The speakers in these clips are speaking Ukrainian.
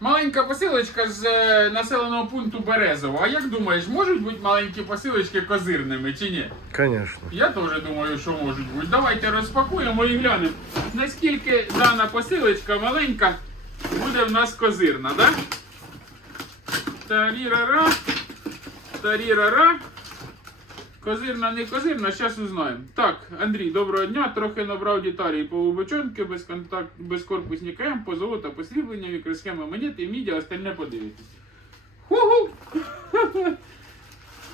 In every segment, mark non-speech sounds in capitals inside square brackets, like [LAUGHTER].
Маленька посилочка з е, населеного пункту Березово. А як думаєш, можуть бути маленькі посилочки козирними чи ні? Конечно. Я теж думаю, що можуть бути. Давайте розпакуємо і глянемо, наскільки дана посилочка маленька буде в нас козирна, да? Тарірара. Тарірара. Козирна, не козирна, зараз узнаємо. Так, Андрій, доброго дня. Трохи набрав деталі по лубочонки, без контакт, без корпусні КМ, по золота, посріблення, мікросхеми монети, мідіа, остальне подивитись. Ху-ху! [LAUGHS]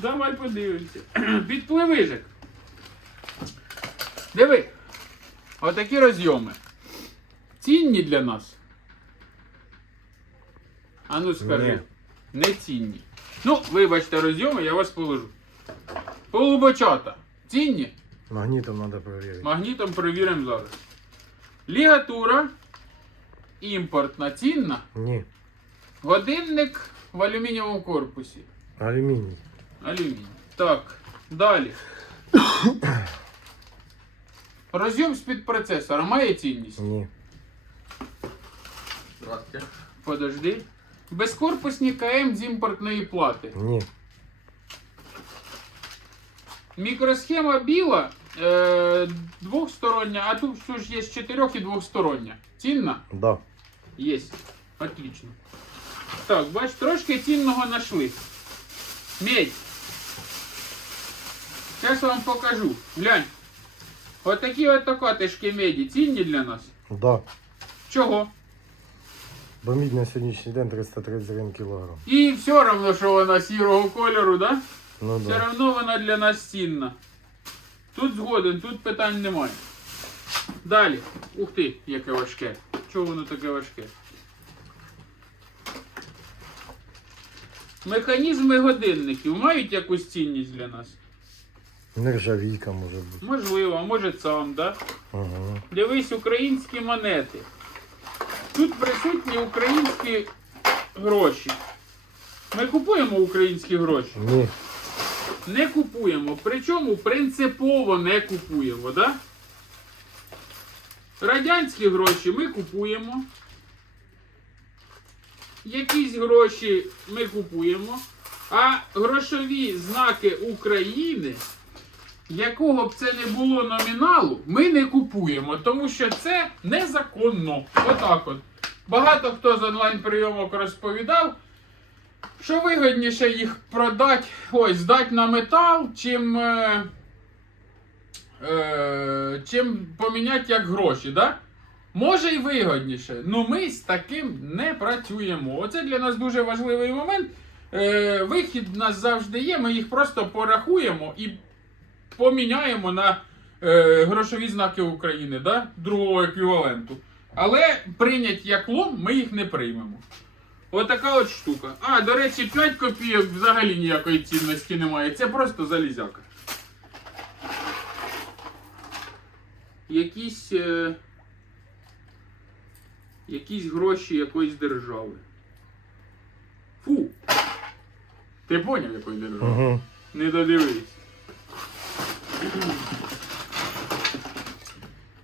Давай подивимося. [CLEARS THROAT] Підпливижик. Диви. Отакі розйоми. Цінні для нас. А ну скажи. Не цінні. Ну, вибачте, розйоми, я вас положу. Полубочата. Цінні? Магнитом надо проверить. Магнітом перевіримо зараз. Лігатура. Імпортна цінна. Не. Годинник в алюмінієвому корпусі. Алюминий. Алюміній. Так, далі. Розйом з-під процесора має цінність? Не. Здравствуйте. Подожди. Безкорпусні КМ з імпортної плати. Не. Мікросхема біла е, двохстороння, а тут все ж є з чотирьох і двохстороння. Цінна? Да. Є. Отлично. Так, бач, трошки цінного знайшли. Медь. Зараз вам покажу. Глянь. Отакі от катишки меді цінні для нас. Да. Чого? Бо мідь на сьогоднішній день 331 кілограм. І все одно, що вона сірого кольору, да? Ну Все да. одно вона для нас цінна. Тут згоден, тут питань немає. Далі. Ух ти, яке важке. Чого воно таке важке? Механізми годинників мають якусь цінність для нас? Нержавійка може бути. Можливо, а може сам, да? Ага. Дивись українські монети. Тут присутні українські гроші. Ми купуємо українські гроші? Ні. Не купуємо. Причому принципово не купуємо, да? Радянські гроші ми купуємо. Якісь гроші ми купуємо. А грошові знаки України, якого б це не було номіналу, ми не купуємо, тому що це незаконно. Отак от. Багато хто з онлайн прийомок розповідав, що вигідніше їх продати, ой, здати на метал, чим, е, е, чим поміняти як гроші, да? Може й вигідніше, але ми з таким не працюємо. Оце для нас дуже важливий момент. Е, вихід у нас завжди є, ми їх просто порахуємо і поміняємо на е, грошові знаки України, да? другого еквіваленту. Але прийнять як лом, ми їх не приймемо. Отака от штука. А, до речі, 5 копійок взагалі ніякої цінності немає. Це просто залізяка. Якісь. Е... Якісь гроші якоїсь держави. Фу. Ти поняв якої держави? Угу. Не додивись.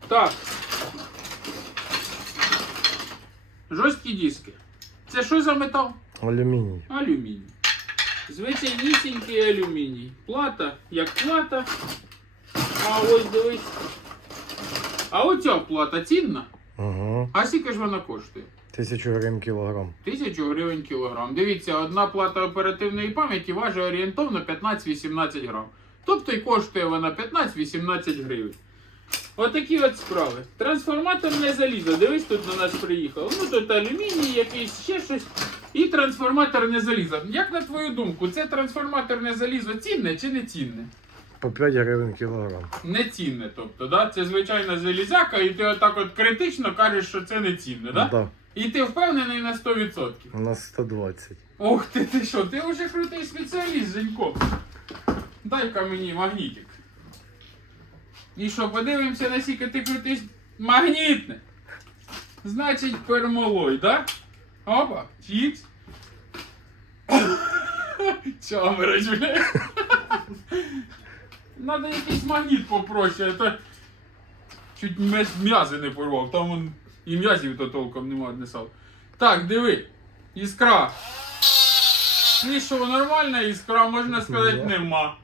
Так. Жорсткі диски. Це що за метал? Алюміній. Алюміній. Звичайнісінький алюміній. Плата як плата. А ось дивись. А оця плата цінна. Угу. А скільки ж вона коштує? Тисячу гривень кілограм. Тисячу гривень кілограм. Дивіться, одна плата оперативної пам'яті важить орієнтовно 15-18 грам. Тобто і коштує вона 15-18 гривень. Отакі от справи. Трансформаторне залізо. Дивись, тут до нас приїхало. Ну тут алюміній, якийсь ще щось. І трансформаторне залізо. Як на твою думку, це трансформаторне залізо цінне чи не цінне? По 5 гривень кілограм. Не цінне, тобто, да? це звичайна залізяка, і ти отак от критично кажеш, що це не цінне, да? Да. І ти впевнений на 100%. У нас 120. Ох ти ти що, ти вже крутий спеціаліст, Женько. Дай-ка мені магнітик. І що, подивимося, наскільки ти крутий с- магнітне. Значить, пермолой, да? Опа, чікс. Чамерич, бля. Надо якийсь магніт попроще, а то чуть м'язи не порвав, там он і м'язів то толком нема одне сало. Так, диви. Іскра. І що, нормальна іскра, можна сказати, нема.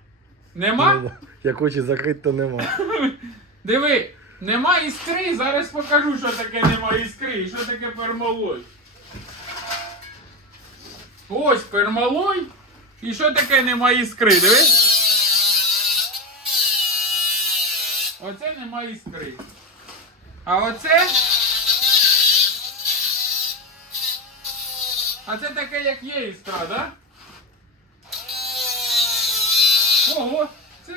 Нема? Ну, Як очі закрити, то нема. [LAUGHS] Диви, нема іскри, зараз покажу, що таке нема іскри, і що таке пермалой. Ось пермалой. І що таке нема іскри, диви? Оце нема іскри. А оце. А це таке, як є іскра, да? Ого, це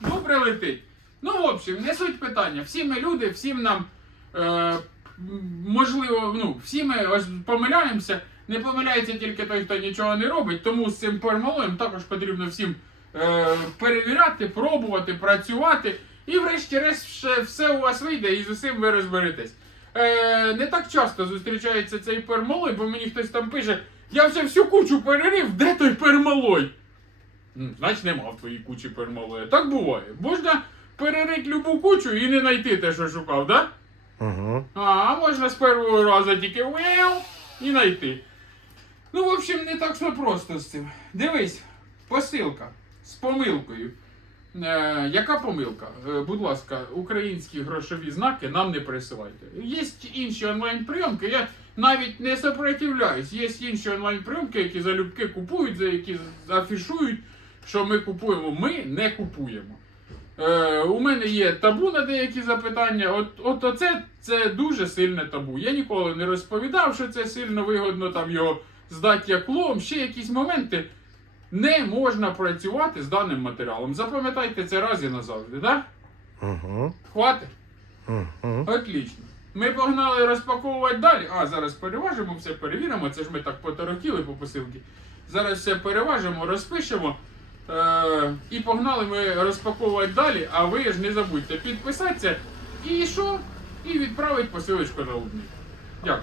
добре летить. Ну, в общем, не суть питання. Всі ми люди, всім нам е, можливо, ну, всі ми помиляємося. Не помиляється тільки той, хто нічого не робить, тому з цим пермалоєм також потрібно всім е, перевіряти, пробувати, працювати. І врешті-решт все у вас вийде і з усім ви розберетесь. Е, не так часто зустрічається цей пермалой, бо мені хтось там пише, я вже всю кучу перерив, де той пермалой? Значить, нема в твоїй кучі пермалоя. Так буває. Можна перерити любу кучу і не знайти те, що шукав, да? Угу. А можна з першого разу тільки веу і знайти. Ну, в общем, не так все просто з цим. Дивись, посилка з помилкою. Е, яка помилка? Е, будь ласка, українські грошові знаки нам не присилайте. Є інші онлайн-прийомки, я навіть не сопротивляюсь. Є інші онлайн-прийомки, які залюбки купують, за які афішують, що ми купуємо. Ми не купуємо. Е, у мене є табу на деякі запитання. От, от оце це дуже сильне табу. Я ніколи не розповідав, що це сильно вигодно там його здати як лом. Ще якісь моменти. Не можна працювати з даним матеріалом. Запам'ятайте це раз і назавжди, так? Угу. Хватить? Угу. Отлично. Ми погнали розпаковувати далі. А, зараз переважимо, все перевіримо. Це ж ми так поторохтіли по посилки. Зараз все переважимо, розпишемо. Е- і погнали ми розпаковувати далі. А ви ж не забудьте підписатися. І що? І відправити посилочку на обмін. Дякую.